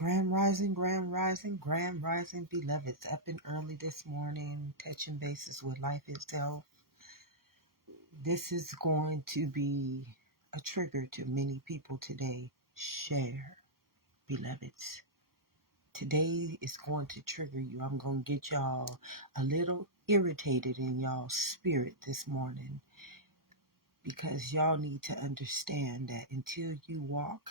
Grand rising, beloveds. Up and early this morning, touching bases with life itself. This is going to be a trigger to many people today. Share, beloveds. Today is going to trigger you. I'm going to get y'all a little irritated in y'all spirit this morning because y'all need to understand that until you walk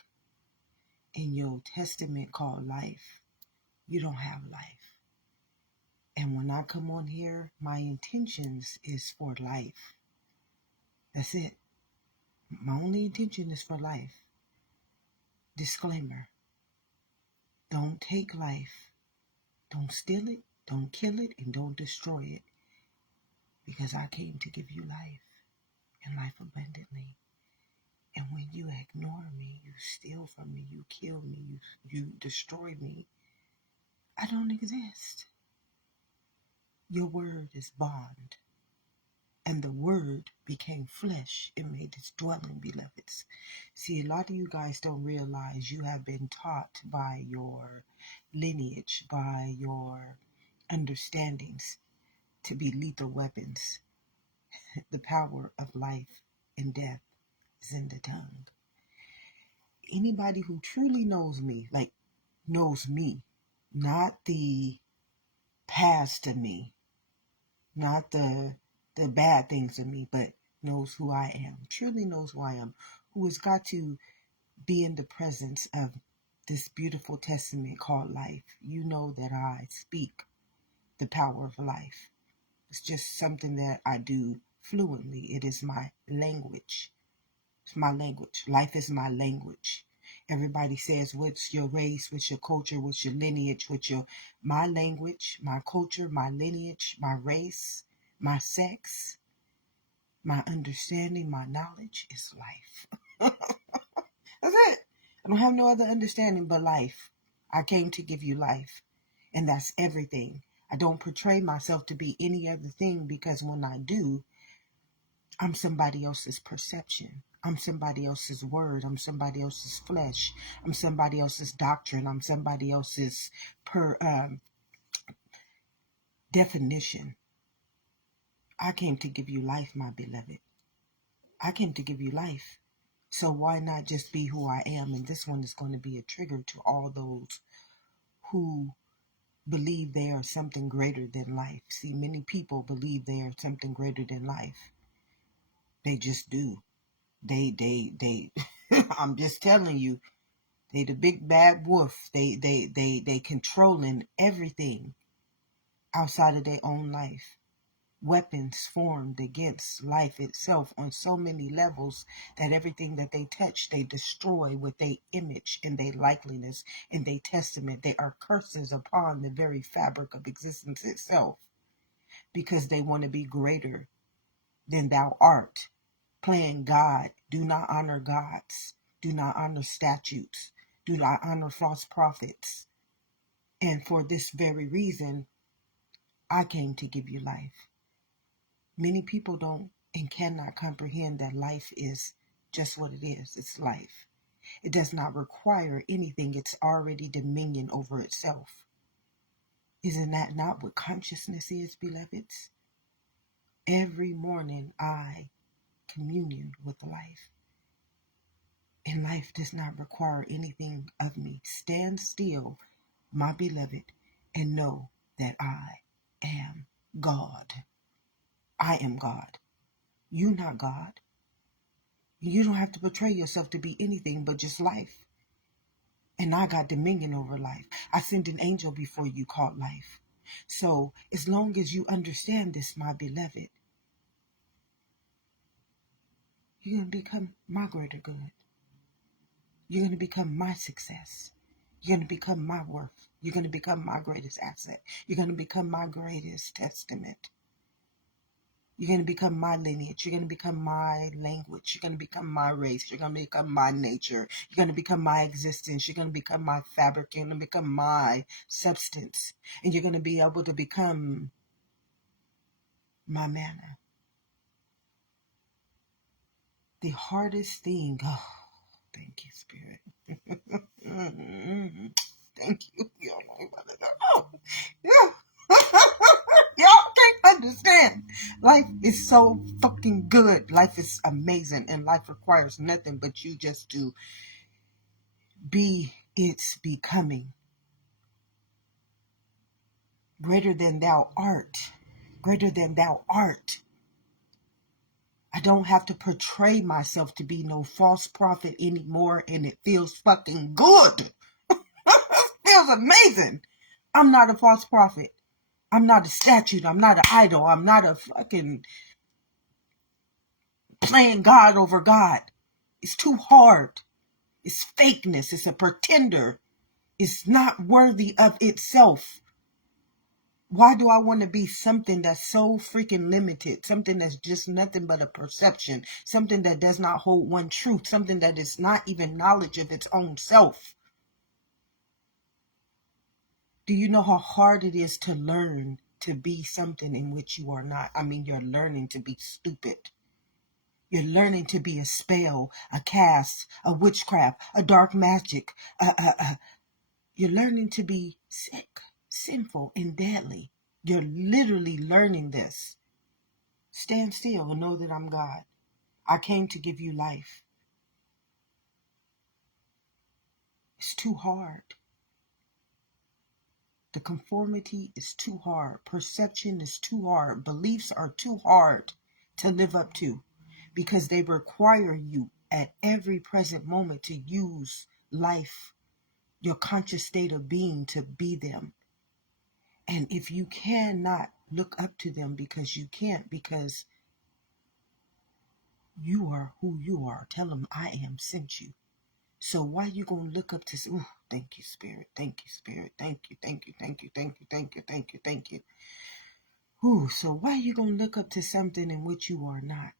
in your testament called life, you don't have life. And when I come on here, my intentions is for life. That's it. My only intention is for life. Disclaimer. Don't take life. Don't steal it. Don't kill it. And don't destroy it. Because I came to give you life. And life abundantly. And when you ignore me, you steal from me, you kill me, you destroy me, I don't exist. Your word is bond. And the word became flesh and made its dwelling, beloveds. See, a lot of you guys don't realize you have been taught by your lineage, by your understandings to be lethal weapons. The power of life and death is in the tongue. Anybody who truly knows me, like knows me, not the past of me, not the bad things of me, but knows who I am, truly knows who I am, who has got to be in the presence of this beautiful testament called life. You know that I speak the power of life. It's just something that I do fluently. It is my language. It's my language. Life is my language. Everybody says, what's your race, what's your culture, what's your lineage, my language, my culture, my lineage, my race, my sex, my understanding, my knowledge is life. That's it. I don't have no other understanding but life. I came to give you life. And that's everything. I don't portray myself to be any other thing because when I do, I'm somebody else's perception. I'm somebody else's word. I'm somebody else's flesh. I'm somebody else's doctrine. I'm somebody else's definition. I came to give you life, my beloved. I came to give you life. So why not just be who I am? And this one is going to be a trigger to all those who believe they are something greater than life. See, many people believe they are something greater than life. They just do. They I'm just telling you, they the big bad wolf. They controlling everything outside of their own life. Weapons formed against life itself on so many levels that everything that they touch, they destroy with their image and their likeliness and their testament. They are curses upon the very fabric of existence itself because they want to be greater than thou art. Playing God. Do not honor gods. Do not honor statutes. Do not honor false prophets. And for this very reason, I came to give you life. Many people don't and cannot comprehend that life is just what it is. It's life. It does not require anything. It's already dominion over itself. Isn't that not what consciousness is, beloveds? Every morning I communion with life. And life does not require anything of me. Stand still, my beloved, and know that I am God. I am God. You not God. You don't have to portray yourself to be anything but just life. And I got dominion over life. I sent an angel before you called life. So as long as you understand this, my beloved, you're going to become my greater good. You're going to become my success. You're going to become my worth. You're going to become my greatest asset. You're going to become my greatest testament. You're going to become my lineage. You're going to become my language. You're going to become my race. You're going to become my nature. You're going to become my existence. You're going to become my fabric. You're going to become my substance. And you're going to be able to become my manna. The hardest thing, oh, thank you, Spirit. Thank you. You don't know what to know. Yeah. Y'all can't understand. Life is so fucking good. Life is amazing. And life requires nothing but you just to be its becoming. Greater than thou art. Greater than thou art. I don't have to portray myself to be no false prophet anymore, and it feels fucking good. It feels amazing. I'm not a false prophet. I'm not a statue. I'm not an idol. I'm not a fucking playing God over God. It's too hard. It's fakeness. It's a pretender. It's not worthy of itself. Why do I want to be something that's so freaking limited? Something that's just nothing but a perception. Something that does not hold one truth. Something that is not even knowledge of its own self. Do you know how hard it is to learn to be something in which you are not? I mean, you're learning to be stupid. You're learning to be a spell, a cast, a witchcraft, a dark magic. You're learning to be sick, sinful, and deadly. You're literally learning this. Stand still and know that I'm God. I came to give you life. It's too hard. The conformity is too hard. Perception is too hard. Beliefs are too hard to live up to because they require you at every present moment to use life, your conscious state of being, to be them. And if you cannot look up to them because you can't, because you are who you are, tell them I am sent you. So why you gonna look up to, ooh, thank you, Spirit, thank you, Spirit, thank you, thank you, thank you, thank you, thank you, thank you, thank you. Ooh, so why you gonna look up to something in which you are not?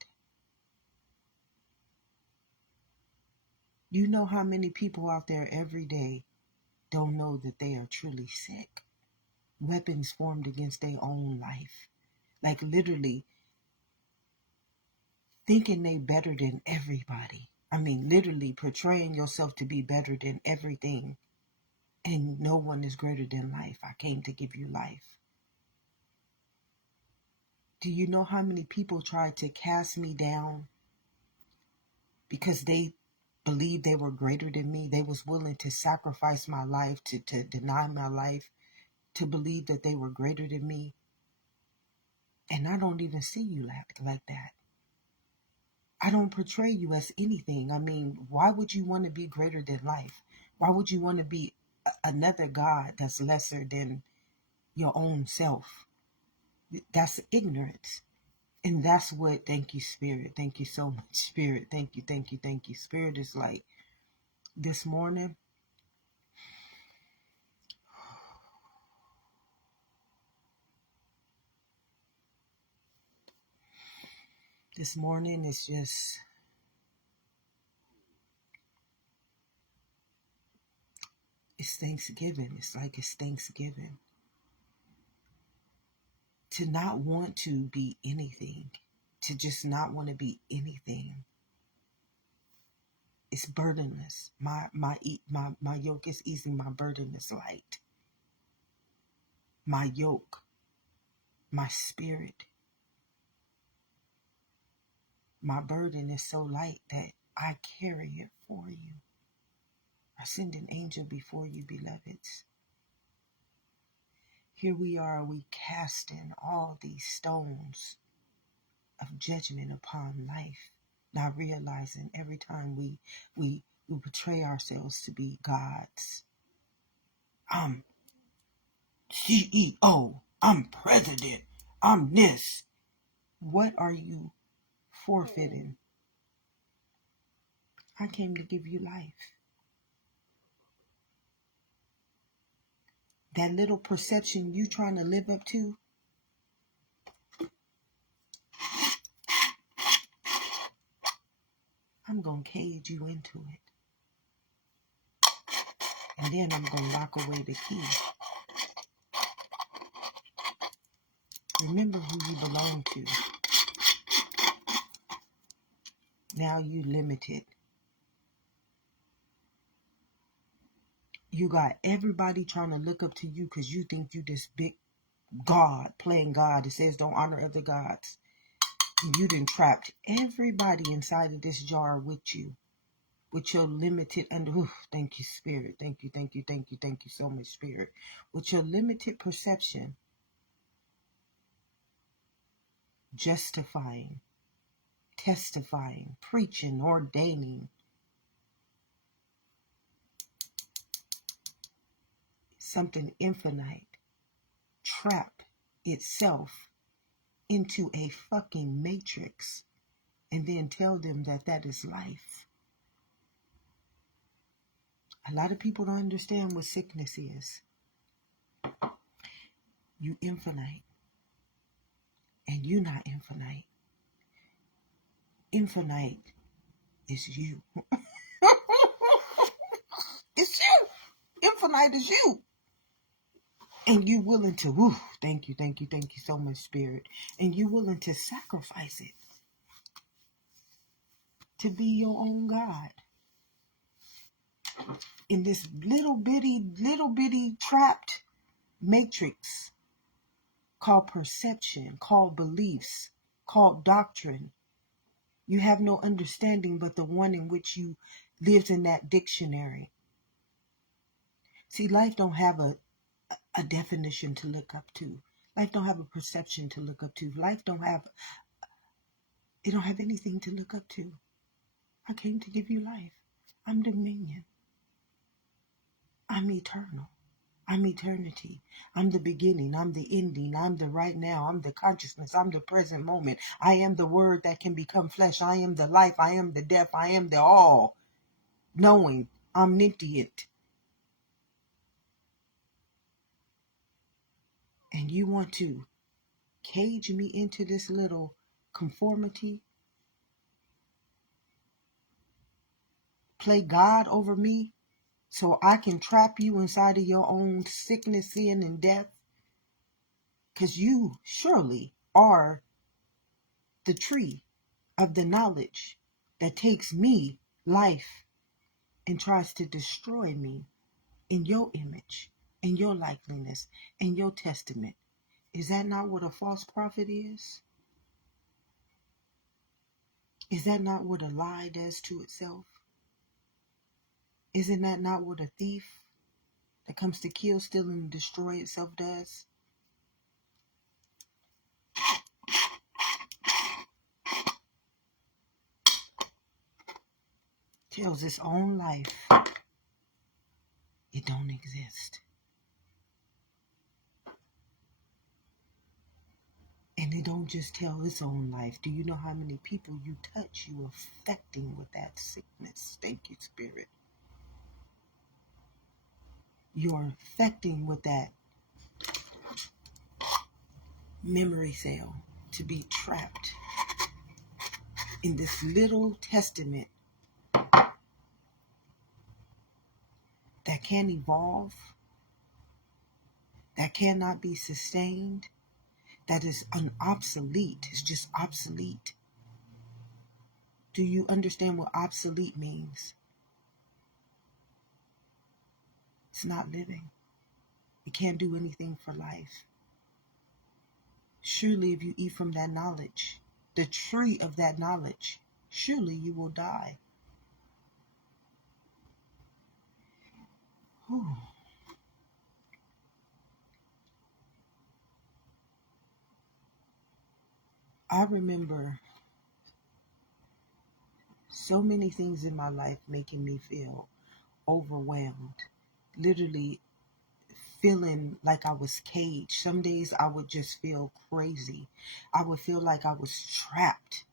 You know how many people out there every day don't know that they are truly sick? Weapons formed against their own life. Like literally thinking they better than everybody. I mean, literally portraying yourself to be better than everything. And no one is greater than life. I came to give you life. Do you know how many people tried to cast me down because they believed they were greater than me? They was willing to sacrifice my life, to deny my life, to believe that they were greater than me. And I don't even see you like that. I don't portray you as anything. I mean, why would you want to be greater than life? Why would you want to be another God that's lesser than your own self? That's ignorance. And that's what, thank you, Spirit. Thank you so much, Spirit. Thank you, thank you, thank you. Spirit is like, this morning, it's just, it's Thanksgiving. It's like it's Thanksgiving. To not want to be anything, to just not want to be anything. It's burdenless. My yoke is easy. My burden is light. My yoke, my spirit, my burden is so light that I carry it for you. I send an angel before you, beloveds. Here we are, we casting all these stones of judgment upon life, not realizing every time we portray ourselves to be gods. I'm CEO, I'm president, I'm this. What are you forfeiting? I came to give you life. That little perception you trying to live up to, I'm going to cage you into it. And then I'm going to lock away the key. Remember who you belong to. Now you limited. You got everybody trying to look up to you because you think you this big God, playing God. It says don't honor other gods. And you done trapped everybody inside of this jar with you. With your limited thank you, Spirit. Thank you, thank you, thank you, thank you so much, Spirit. With your limited perception, justifying, testifying, preaching, ordaining something infinite, trap itself into a fucking matrix and then tell them that that is life. A lot of people don't understand what sickness is. You infinite and you not infinite. Infinite is you. It's you. Infinite is you. And you willing to, thank you, thank you, thank you so much, Spirit. And you willing to sacrifice it to be your own God. In this little bitty trapped matrix called perception, called beliefs, called doctrine. You have no understanding but the one in which you lived in that dictionary. See, life don't have a definition to look up to. Life don't have a perception to look up to. Life don't have anything to look up to. I came to give you life. I'm dominion. I'm eternal. I'm eternity. I'm the beginning. I'm the ending. I'm the right now. I'm the consciousness. I'm the present moment. I am the word that can become flesh. I am the life. I am the death. I am the all knowing, omniscient. And you want to cage me into this little conformity? Play God over me so I can trap you inside of your own sickness, sin, and death? Because you surely are the tree of the knowledge that takes me, life, and tries to destroy me in your image, in your likeness, in your testament. Is that not what a false prophet is? Is that not what a lie does to itself? Isn't that not what a thief that comes to kill, steal, and destroy itself does? Tells its own life it don't exist. And it don't just tell its own life. Do you know how many people you touch, you affecting with that sickness? Thank you, Spirit. You're affecting with that memory cell to be trapped in this little testament that can evolve, that cannot be sustained, that is obsolete. It's just obsolete. Do you understand what obsolete means? It's not living. It can't do anything for life. Surely if you eat from that knowledge, the tree of that knowledge, surely you will die. Whew. I remember so many things in my life making me feel overwhelmed, literally feeling like I was caged. Some days I would just feel crazy. I would feel like I was trapped.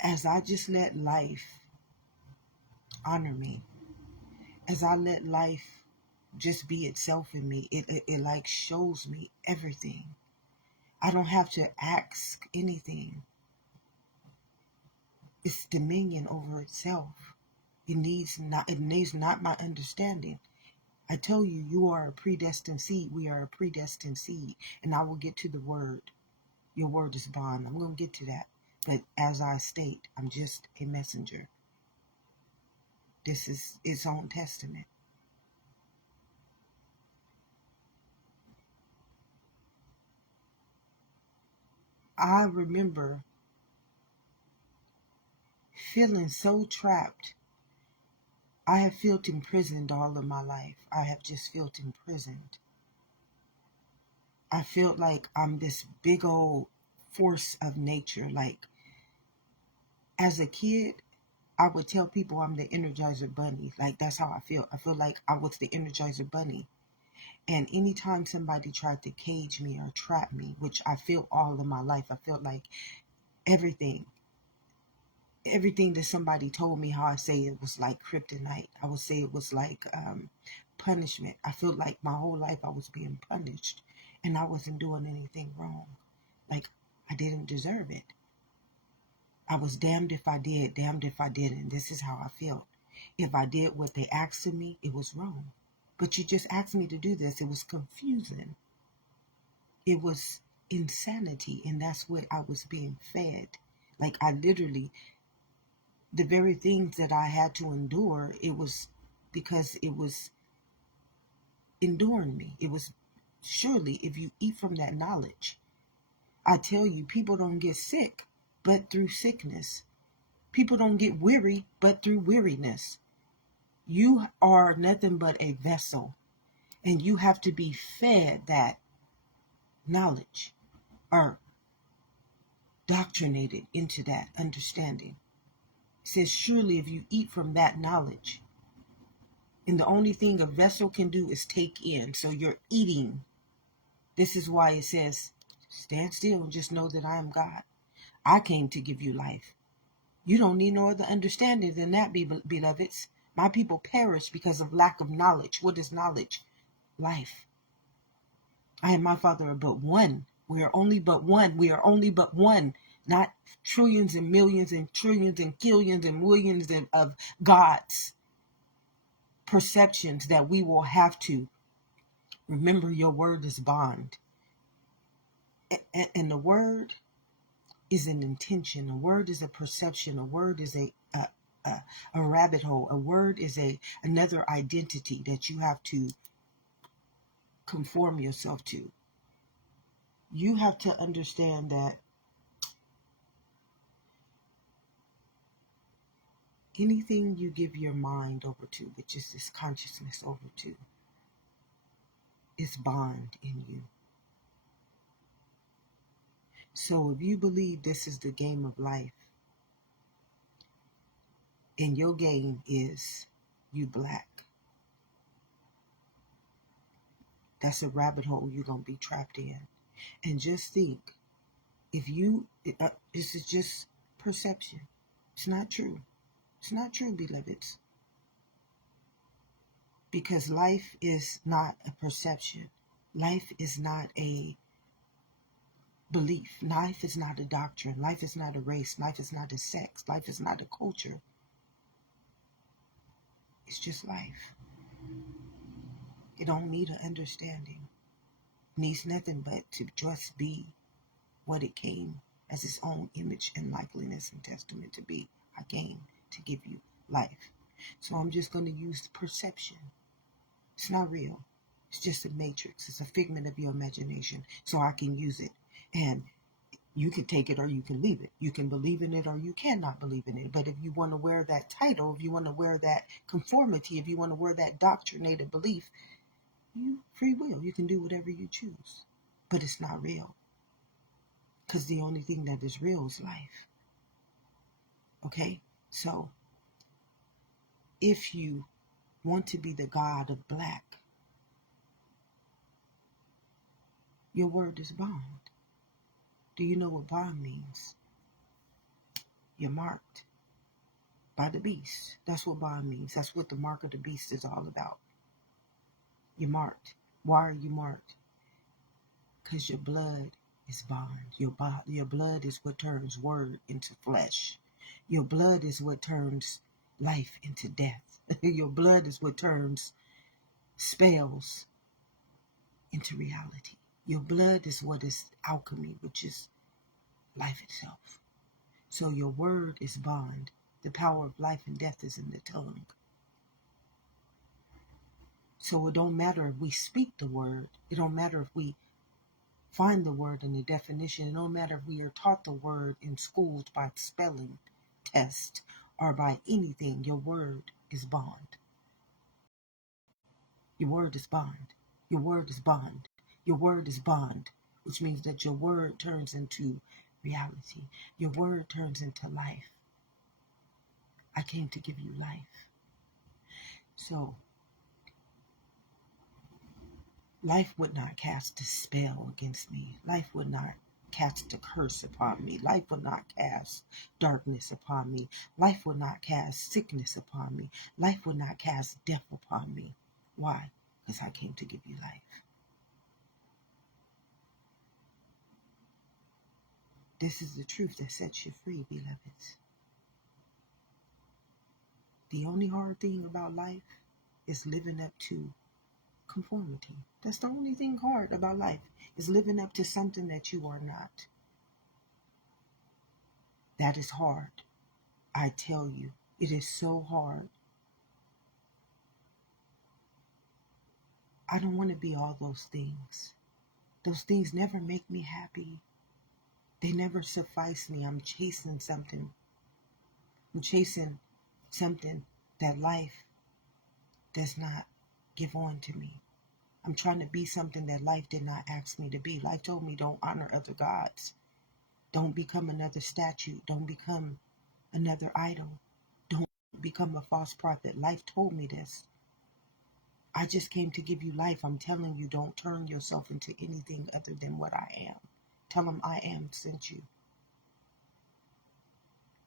As I just let life honor me, as I let life just be itself in me, it like shows me everything. I don't have to ask anything. It's dominion over itself. It needs not my understanding. I tell you, you are a predestined seed. We are a predestined seed. And I will get to the word. Your word is bond. I'm going to get to that. But as I state, I'm just a messenger. This is its own testament. I remember feeling so trapped. I have felt imprisoned all of my life. I have just felt imprisoned. I felt like I'm this big old force of nature. Like, as a kid, I would tell people I'm the Energizer Bunny. Like, that's how I feel. I feel like I was the Energizer Bunny. And anytime somebody tried to cage me or trap me, which I felt all of my life, I felt like everything, everything that somebody told me, how I say it was like kryptonite. I would say it was like punishment. I felt like my whole life I was being punished and I wasn't doing anything wrong. Like, I didn't deserve it. I was damned if I did, damned if I didn't. This is how I felt. If I did what they asked of me, it was wrong. But you just asked me to do this. It was confusing. It was insanity. And that's what I was being fed. Like, I literally, the very things that I had to endure, it was because it was enduring me. It was, surely if you eat from that knowledge, I tell you, people don't get sick but through sickness. People don't get weary but through weariness. You are nothing but a vessel, and you have to be fed that knowledge or doctrinated into that understanding. It says, surely if you eat from that knowledge, and the only thing a vessel can do is take in. So you're eating. This is why it says, stand still and just know that I am God. I came to give you life. You don't need no other understanding than that, beloveds. My people perish because of lack of knowledge. What is knowledge? Life. I and my Father are but one. We are only but one. We are only but one. Not trillions and millions and trillions and billions and millions of gods. Perceptions that we will have to remember. Your word is bond. And the word is an intention. A word is a perception. A word is a rabbit hole. A word is another identity that you have to conform yourself to. You have to understand that anything you give your mind over to, which is this consciousness over to, is bond in you. So if you believe this is the game of life, and your game is you black, that's a rabbit hole you're going to be trapped in. And just think, if you, this is just perception. It's not true. It's not true, beloveds. Because life is not a perception. Life is not a belief. Life is not a doctrine. Life is not a race. Life is not a sex. Life is not a culture. It's just life. It don't need an understanding. It needs nothing but to just be what it came as its own image and likeliness and testament to be. I came to give you life. So I'm just going to use perception. It's not real. It's just a matrix. It's a figment of your imagination. So I can use it. And you can take it or you can leave it. You can believe in it or you cannot believe in it. But if you want to wear that title, if you want to wear that conformity, if you want to wear that doctrinated belief, you free will. You can do whatever you choose. But it's not real. Because the only thing that is real is life. Okay? So, if you want to be the God of black, your word is bond. Do you know what bond means? You're marked by the beast. That's what bond means. That's what the mark of the beast is all about. You're marked. Why are you marked? Because your blood is bond. Your blood is what turns word into flesh. Your blood is what turns life into death. Your blood is what turns spells into reality. Your blood is what is alchemy, which is life itself. So your word is bond. The power of life and death is in the tongue. So it don't matter if we speak the word. It don't matter if we find the word in the definition. It don't matter if we are taught the word in schools by spelling test or by anything. Your word is bond. Your word is bond. Your word is bond. Your word is bond, which means that your word turns into reality. Your word turns into life. I came to give you life. So, life would not cast a spell against me. Life would not cast a curse upon me. Life would not cast darkness upon me. Life would not cast sickness upon me. Life would not cast death upon me. Why? Because I came to give you life. This is the truth that sets you free, beloveds. The only hard thing about life is living up to conformity. That's the only thing hard about life, is living up to something that you are not. That is hard. I tell you, it is so hard. I don't want to be all those things. Those things never make me happy. They never suffice me. I'm chasing something. I'm chasing something that life does not give on to me. I'm trying to be something that life did not ask me to be. Life told me don't honor other gods. Don't become another statue. Don't become another idol. Don't become a false prophet. Life told me this. I just came to give you life. I'm telling you, don't turn yourself into anything other than what I am. Tell them I am sent you.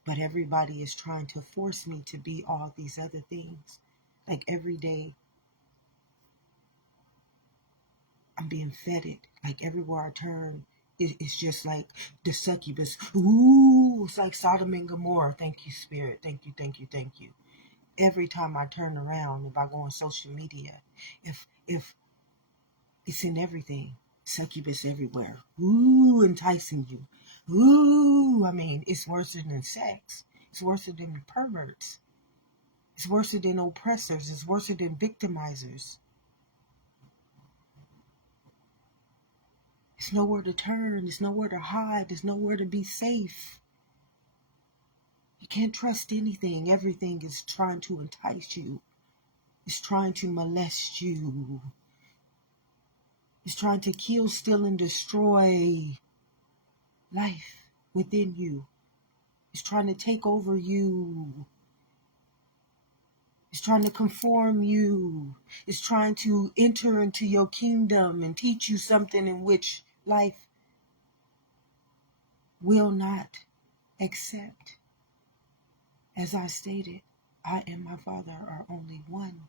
But everybody is trying to force me to be all these other things. Like every day, I'm being fed it. Like everywhere I turn, it's just like the succubus. Ooh, it's like Sodom and Gomorrah. Thank you, Spirit. Thank you, thank you, thank you. Every time I turn around, if I go on social media, if it's in everything, succubus everywhere. Ooh, enticing you. Ooh, I mean, it's worse than sex. It's worse than perverts. It's worse than oppressors. It's worse than victimizers. There's nowhere to turn. There's nowhere to hide. There's nowhere to be safe. You can't trust anything. Everything is trying to entice you. It's trying to molest you. It's trying to kill, steal, and destroy life within you. It's trying to take over you. It's trying to conform you. It's trying to enter into your kingdom and teach you something in which life will not accept. As I stated, I and my Father are only one.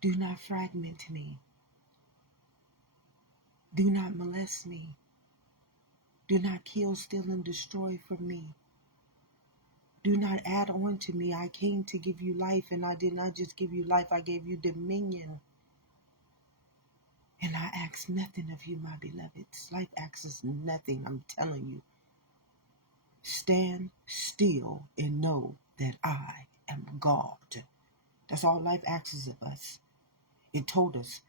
Do not fragment me. Do not molest me. Do not kill, steal, and destroy from me. Do not add on to me. I came to give you life, and I did not just give you life, I gave you dominion. And I ask nothing of you, my beloveds. Life asks nothing, I'm telling you. Stand still and know that I am God. That's all life asks of us. It told us,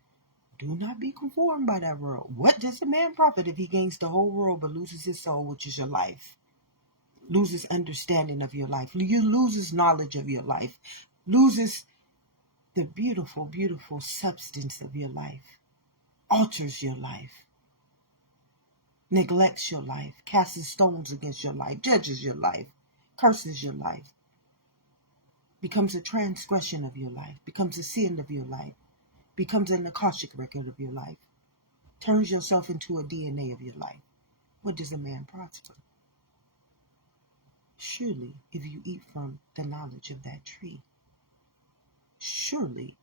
do not be conformed by that world. What does a man profit if he gains the whole world but loses his soul, which is your life? Loses understanding of your life. You loses knowledge of your life. Loses the beautiful, beautiful substance of your life. Alters your life. Neglects your life. Casts stones against your life. Judges your life. Curses your life. Becomes a transgression of your life. Becomes a sin of your life. Becomes an Akashic record of your life. Turns yourself into a DNA of your life. What does a man prosper? Surely, if you eat from the knowledge of that tree, surely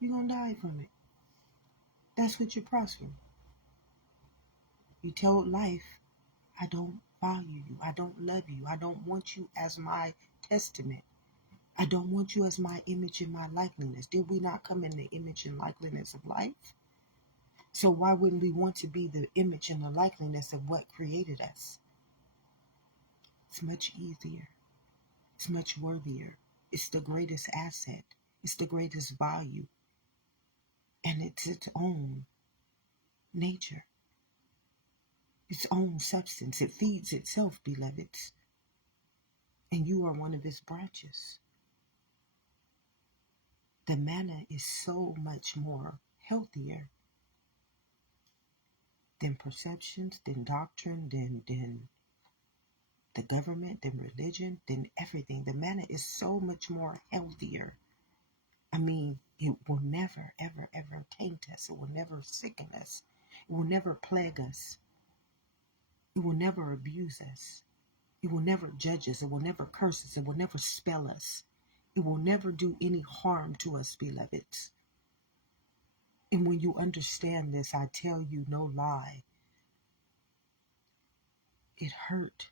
you're going to die from it. That's what you prosper. You tell life, I don't value you. I don't love you. I don't want you as my testament. I don't want you as my image and my likeness. Did we not come in the image and likeness of life? So why wouldn't we want to be the image and the likeness of what created us? It's much easier. It's much worthier. It's the greatest asset. It's the greatest value. And it's its own nature, its own substance. It feeds itself, beloveds. And you are one of its branches. The manna is so much more healthier than perceptions, than doctrine, than the government, than religion, than everything. The manna is so much more healthier. I mean, it will never, ever, ever taint us. It will never sicken us. It will never plague us. It will never abuse us. It will never judge us. It will never curse us. It will never spell us. It will never do any harm to us, beloveds. And when you understand this, I tell you no lie, it hurt.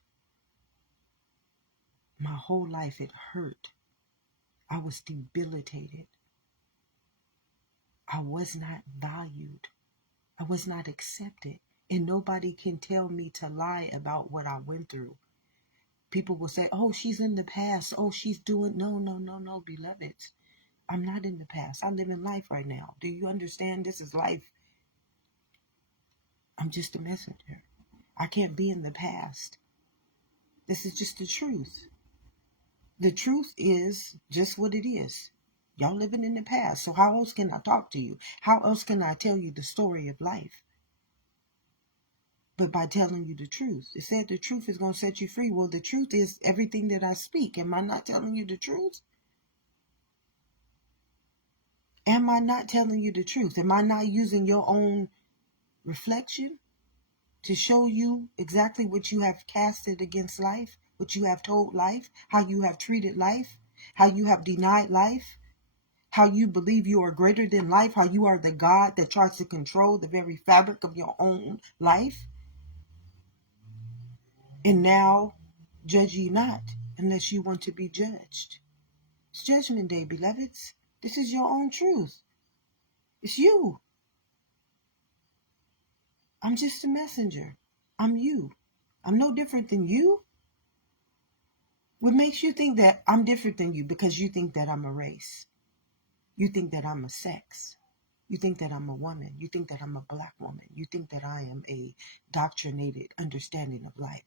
My whole life it hurt. I was debilitated. I was not valued. I was not accepted. And nobody can tell me to lie about what I went through. People will say, oh, she's in the past. Oh, she's doing. No, beloveds. I'm not in the past. I live in life right now. Do you understand? This is life. I'm just a messenger. I can't be in the past. This is just the truth. The truth is just what it is. Y'all living in the past. So how else can I talk to you? How else can I tell you the story of life? But by telling you the truth. It said the truth is going to set you free. Well, the truth is everything that I speak. Am I not telling you the truth? Am I not telling you the truth? Am I not using your own reflection to show you exactly what you have casted against life, what you have told life, how you have treated life, how you have denied life, how you believe you are greater than life, how you are the God that tries to control the very fabric of your own life? And now, judge ye not, unless you want to be judged. It's Judgment Day, beloveds. This is your own truth. It's you. I'm just a messenger. I'm you. I'm no different than you. What makes you think that I'm different than you? Because you think that I'm a race. You think that I'm a sex. You think that I'm a woman. You think that I'm a black woman. You think that I am a doctrinated understanding of life.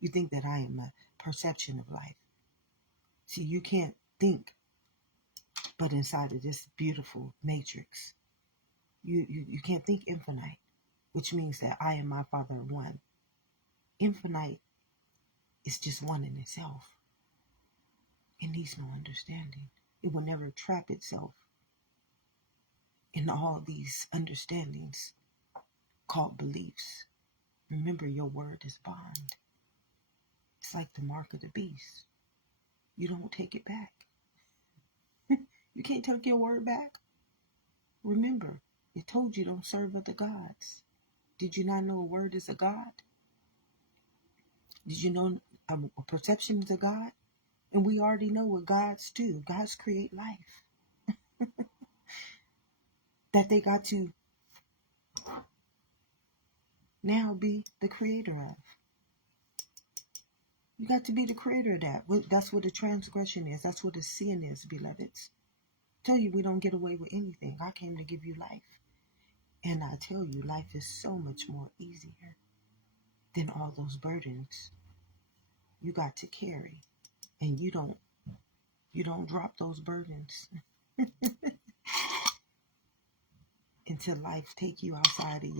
You think that I am a perception of life. See, you can't think but inside of this beautiful matrix. You can't think infinite, which means that I and my Father are one. Infinite is just one in itself. It needs no understanding. It will never trap itself in all these understandings called beliefs. Remember, your word is bond. It's like the mark of the beast. You don't take it back. You can't take your word back. Remember, it told you don't serve other gods. Did you not know a word is a god? Did you know a perception is a god? And we already know what gods do. Gods create life. That they got to now be the creator of. You got to be the creator of that. That's what a transgression is. That's what a sin is, beloveds. I tell you, we don't get away with anything. I came to give you life. And I tell you, life is so much more easier than all those burdens you got to carry. And you don't drop those burdens until life take you outside of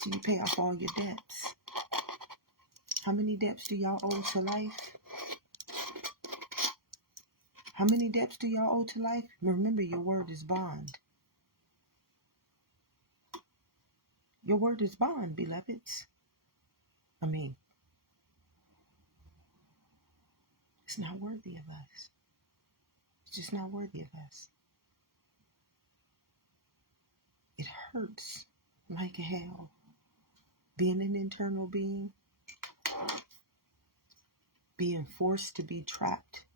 till you pay off all your debts. How many debts do y'all owe to life? How many debts do y'all owe to life? Remember, your word is bond. Your word is bond, beloveds. I mean, it's not worthy of us. It's just not worthy of us. It hurts like hell. Being an internal being, being forced to be trapped.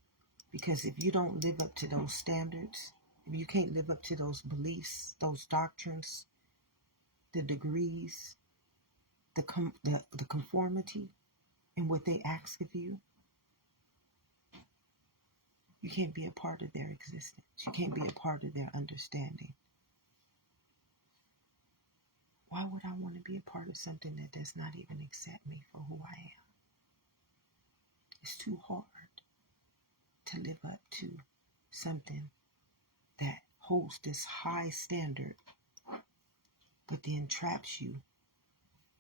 Because if you don't live up to those standards, if you can't live up to those beliefs, those doctrines, the degrees, the conformity, and what they ask of you, You can't be a part of their existence. You can't be a part of their understanding. Why would I want to be a part of something that does not even accept me for who I am? It's too hard to live up to something that holds this high standard, but then traps you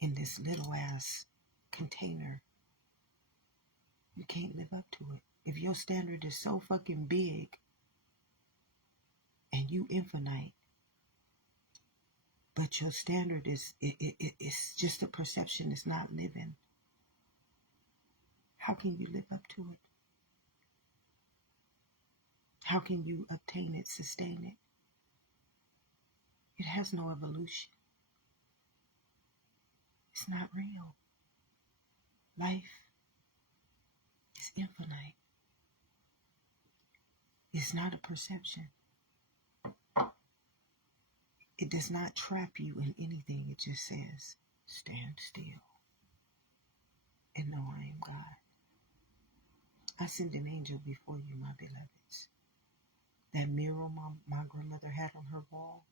in this little ass container. You can't live up to it. If your standard is so fucking big and you infinite, but your standard it's just a perception, it's not living, how can you live up to it? How can you obtain it, sustain it? It has no evolution. It's not real. Life is infinite. It's not a perception. It does not trap you in anything. It just says, stand still and know I am God. I send an angel before you, my beloveds. That mirror my grandmother had on her wall,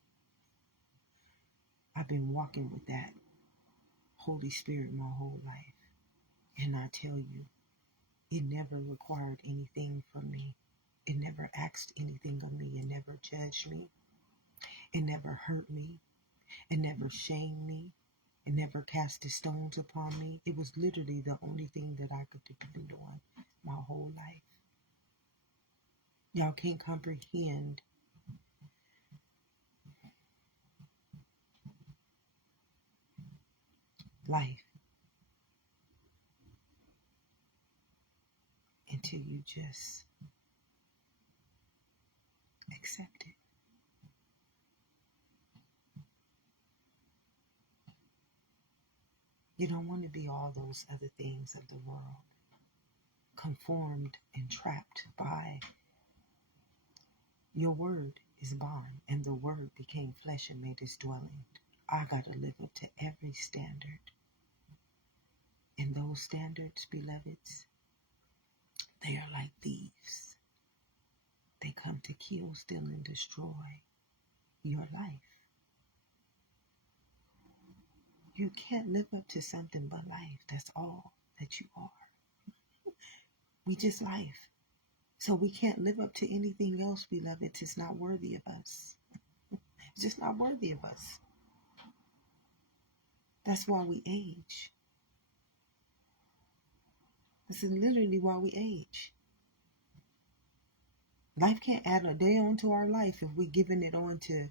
I've been walking with that Holy Spirit my whole life. And I tell you, it never required anything from me. It never asked anything of me. It never judged me. It never hurt me. It never shamed me. It never cast its stones upon me. It was literally the only thing that I could depend on my whole life. Y'all can't comprehend life until you just accept it. You don't want to be all those other things of the world, conformed and trapped by your word is bond, and the word became flesh and made its dwelling. I got to live up to every standard. And those standards, beloveds, they are like thieves. They come to kill, steal, and destroy your life. You can't live up to something but life. That's all that you are. We just life. So we can't live up to anything else, beloveds. It's not worthy of us. It's just not worthy of us. That's why we age. This is literally why we age. Life can't add a day onto our life if we're giving it on to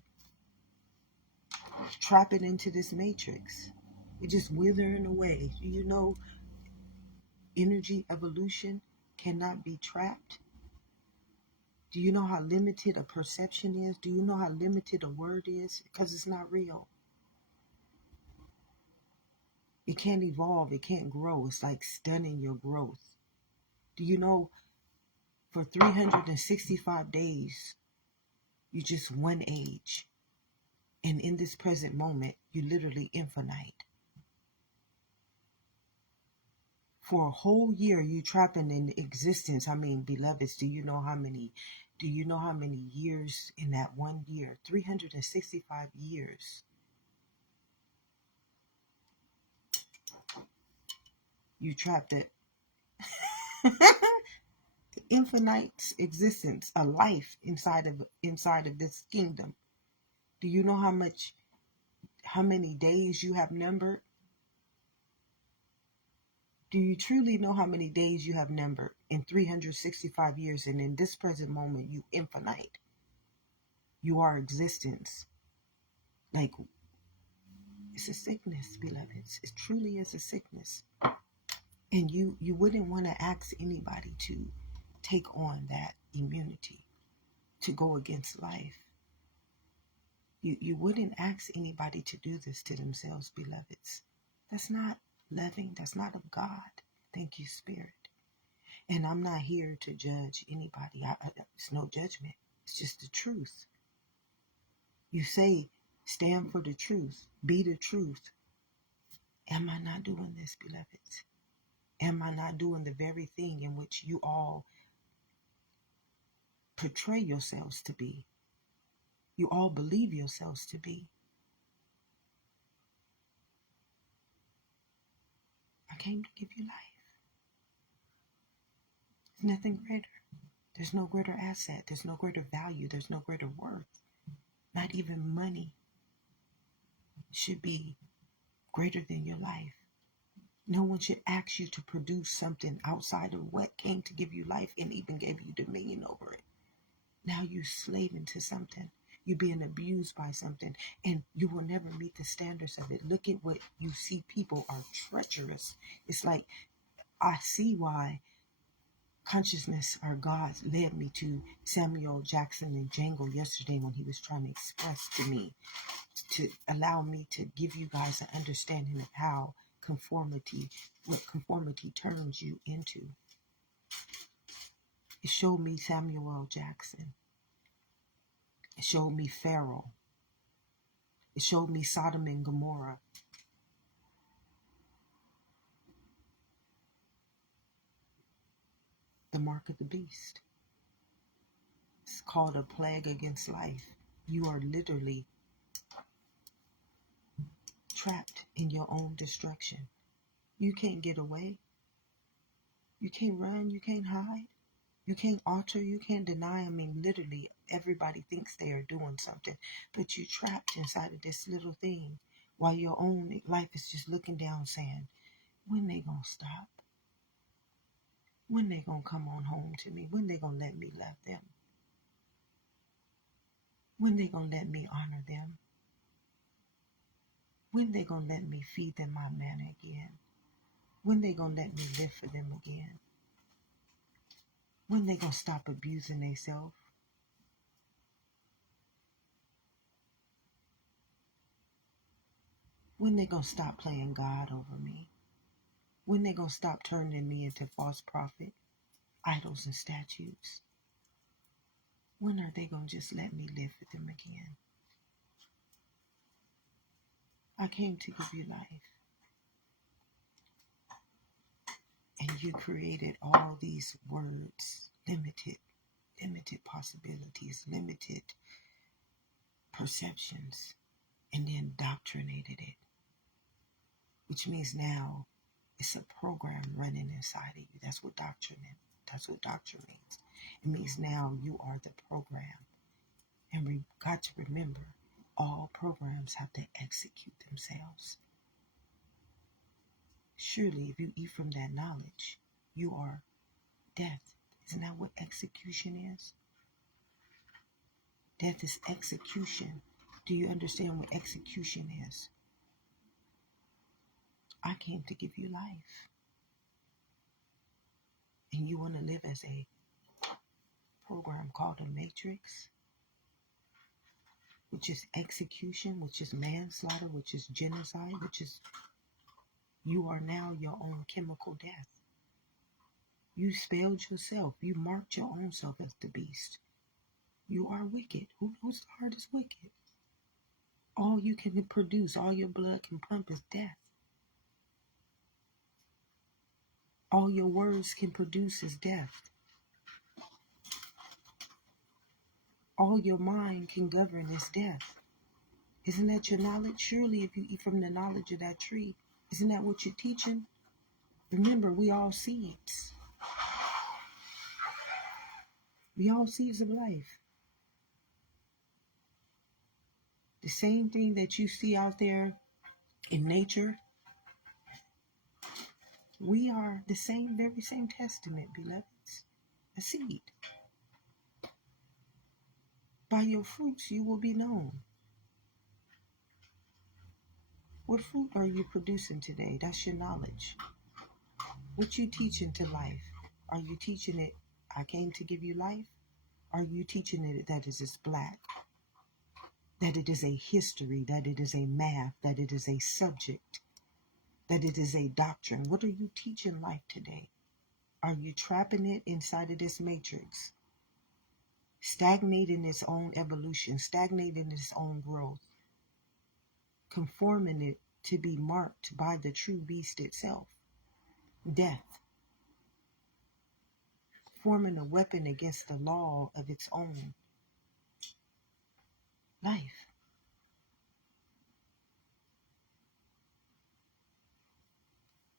trap it into this matrix. It's just withering away. You know, energy evolution cannot be trapped. Do you know how limited a perception is? Do you know how limited a word is? Because it's not real. It can't evolve. It can't grow. It's like stunning your growth. Do you know for 365 days, you just one age. And in this present moment, you literally infinite. For a whole year, you trapping in existence. I mean, beloveds, do you know how many years in that 1 year? 365 years. You trapped it. Infinite existence, a life inside of this kingdom. Do you know how many days you have numbered? Do you truly know how many days you have numbered in 365 years? And in this present moment, you infinite. You are existence. Like, it's a sickness, beloveds. It truly is a sickness. And you wouldn't want to ask anybody to take on that immunity, to go against life. You wouldn't ask anybody to do this to themselves, beloveds. That's not loving. That's not of God. Thank you, Spirit. And I'm not here to judge anybody. It's no judgment. It's just the truth. You say, stand for the truth. Be the truth. Am I not doing this, beloveds? Am I not doing the very thing in which you all portray yourselves to be. You all believe yourselves to be. I came to give you life. There's nothing greater. There's no greater asset. There's no greater value. There's no greater worth. Not even money should be greater than your life. No one should ask you to produce something outside of what came to give you life and even gave you dominion over it. Now you're slaving to something. You're being abused by something, and you will never meet the standards of it. Look at what you see. People are treacherous. It's like, I see why consciousness or God led me to Samuel Jackson and Django yesterday when he was trying to express to me, to allow me to give you guys an understanding of how what conformity turns you into. It showed me Samuel L. Jackson. It showed me Pharaoh. It showed me Sodom and Gomorrah. The mark of the beast. It's called a plague against life. You are literally trapped in your own destruction. You can't get away. You can't run. You can't hide. You can't alter. You can't deny. I mean, literally, everybody thinks they are doing something, but you're trapped inside of this little thing while your own life is just looking down saying, when they gonna stop? When they gonna come on home to me? When they gonna let me love them? When they gonna let me honor them? When they gonna let me feed them my manna again? When they gonna let me live for them again? When they gonna stop abusing themselves? When they gonna stop playing God over me? When they gonna stop turning me into false prophet, idols and statues? When are they gonna just let me live for them again? I came to give you life. And you created all these words, limited possibilities, limited perceptions, and then doctrinated it. Which means now it's a program running inside of you. That's what doctrine means. It means now you are the program. And we got to remember, all programs have to execute themselves. Surely if you eat from that knowledge, you are death. Isn't that what execution is? Death is execution. Do you understand what execution is? I came to give you life. And you want to live as a program called a matrix, which is execution, which is manslaughter, which is genocide, which is, you are now your own chemical death. You spelled yourself. You marked your own self as the beast. You are wicked. Who knows the heart is wicked? All you can produce, all your blood can pump is death. All your words can produce is death. All your mind can govern is death. Isn't that your knowledge? Surely if you eat from the knowledge of that tree, isn't that what you're teaching? Remember, we all seeds. We all seeds of life. The same thing that you see out there in nature, we are the same, very same testament, beloveds. A seed. By your fruits you will be known. What fruit are you producing today? That's your knowledge. What you teaching to life? Are you teaching it, I came to give you life? Are you teaching it that it is black? That it is a history, that it is a math, that it is a subject, that it is a doctrine? What are you teaching life today? Are you trapping it inside of this matrix? Stagnating its own evolution, stagnating its own growth, conforming it to be marked by the true beast itself, death. forming a weapon against the law of its own life.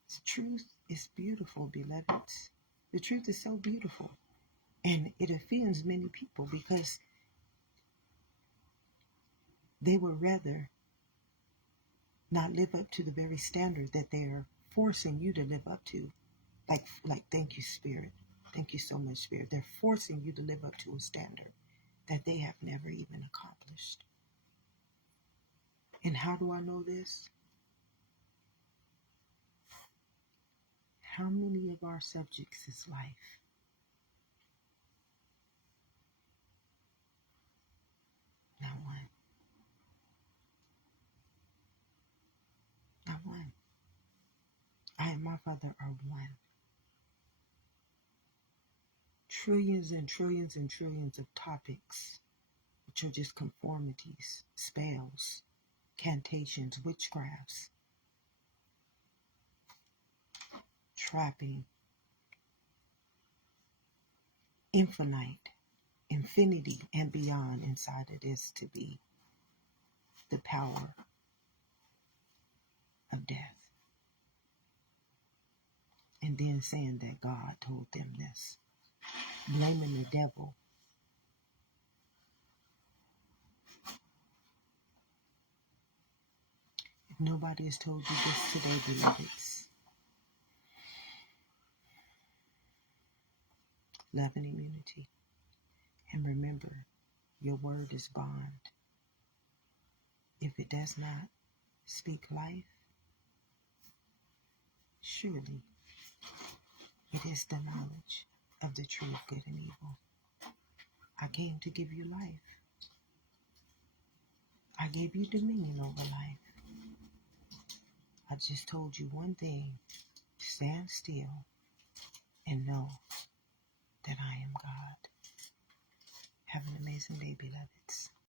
The truth is beautiful, beloveds. The truth is so beautiful. And it offends many people because they would rather not live up to the very standard that they're forcing you to live up to. Like, thank you, Spirit. Thank you so much, Spirit. They're forcing you to live up to a standard that they have never even accomplished. And how do I know this? How many of our subjects is life? Not one. Not one. I and my Father are one. Trillions and trillions and trillions of topics, which are just conformities, spells, cantations, witchcrafts, trapping, infinity and beyond inside of this to be the power of death. And then saying that God told them this, blaming the devil. If nobody has told you this today, beloveds, love and immunity. And remember, your word is bond. If it does not speak life, surely it is the knowledge of the truth, good and evil. I came to give you life. I gave you dominion over life. I just told you one thing: stand still and know that I am God. Have an amazing day, beloveds.